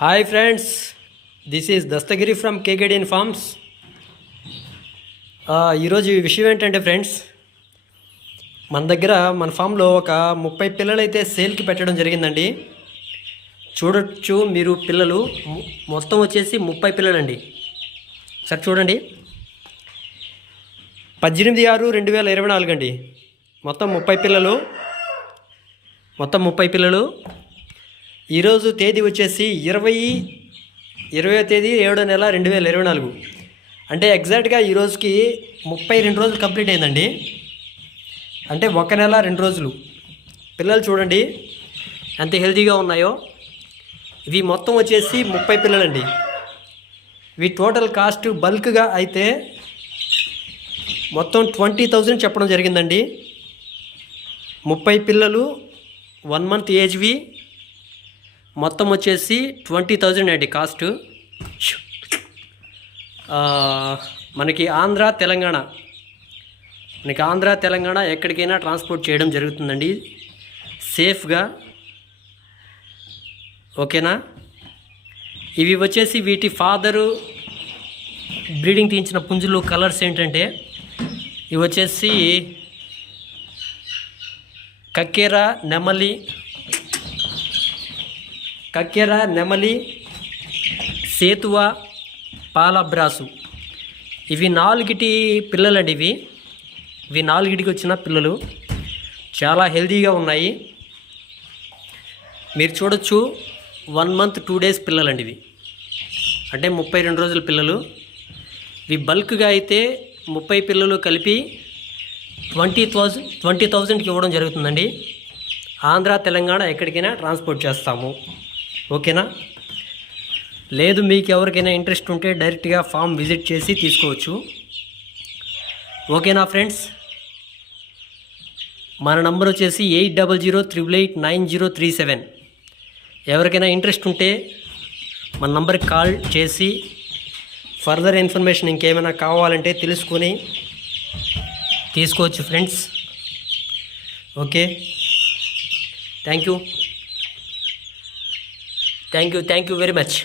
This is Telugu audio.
Hi friends, this is Dastagiri from Kekedian farms. ఈరోజు విషయం ఏంటంటే ఫ్రెండ్స్, మన దగ్గర మన ఫామ్లో ఒక 30 పిల్లలు అయితే సేల్కి పెట్టడం జరిగిందండి. చూడొచ్చు మీరు పిల్లలు మొత్తం వచ్చేసి 30 పిల్లలండి. సార్ చూడండి, 18/6/2024 అండి. మొత్తం 30 పిల్లలు. ఈరోజు తేదీ వచ్చేసి 20వ తేదీ 7వ నెల 2024. అంటే ఎగ్జాక్ట్గా ఈరోజుకి 32 రోజులు కంప్లీట్ అయిందండి. అంటే 1 నెల 2 రోజులు. పిల్లలు చూడండి ఎంత హెల్తీగా ఉన్నాయో. ఇవి మొత్తం వచ్చేసి 30 పిల్లలండి. ఇవి టోటల్ కాస్ట్ బల్క్గా అయితే మొత్తం 20,000 చెప్పడం జరిగిందండి. 30 పిల్లలు 1 మంత్ ఏజ్వి మొత్తం వచ్చేసి 20,000 అండి కాస్ట్. మనకి ఆంధ్ర తెలంగాణ ఎక్కడికైనా ట్రాన్స్పోర్ట్ చేయడం జరుగుతుందండి సేఫ్గా. ఓకేనా? ఇవి వచ్చేసి వీటి ఫాదరు బ్రీడింగ్ తీయించిన పుంజులు కలర్స్ ఏంటంటే, ఇవి వచ్చేసి కక్కెర నెమలి, సేతువ, పాలబ్రాసు. ఇవి 4 పిల్లలండి. ఇవి 4కి వచ్చిన పిల్లలు చాలా హెల్తీగా ఉన్నాయి. మీరు చూడొచ్చు 1 మంత్ 2 డేస్ పిల్లలండి. ఇవి అంటే 32 రోజుల పిల్లలు. ఇవి బల్క్గా అయితే 30 పిల్లలు కలిపి 20,000కి ఇవ్వడం జరుగుతుందండి. ఆంధ్ర తెలంగాణ ఎక్కడికైనా ట్రాన్స్పోర్ట్ చేస్తాము. ఓకేనా? లేదు మీకు ఎవరికైనా ఇంట్రెస్ట్ ఉంటే డైరెక్ట్గా ఫామ్ విజిట్ చేసి తీసుకోవచ్చు. ఓకేనా ఫ్రెండ్స్? మన నంబర్ వచ్చేసి 8008889037. ఎవరికైనా ఇంట్రెస్ట్ ఉంటే మన నంబర్కి కాల్ చేసి ఫర్దర్ ఇన్ఫర్మేషన్ ఇంకేమైనా కావాలంటే తెలుసుకొని తీసుకోవచ్చు friends. Okay, thank you very much.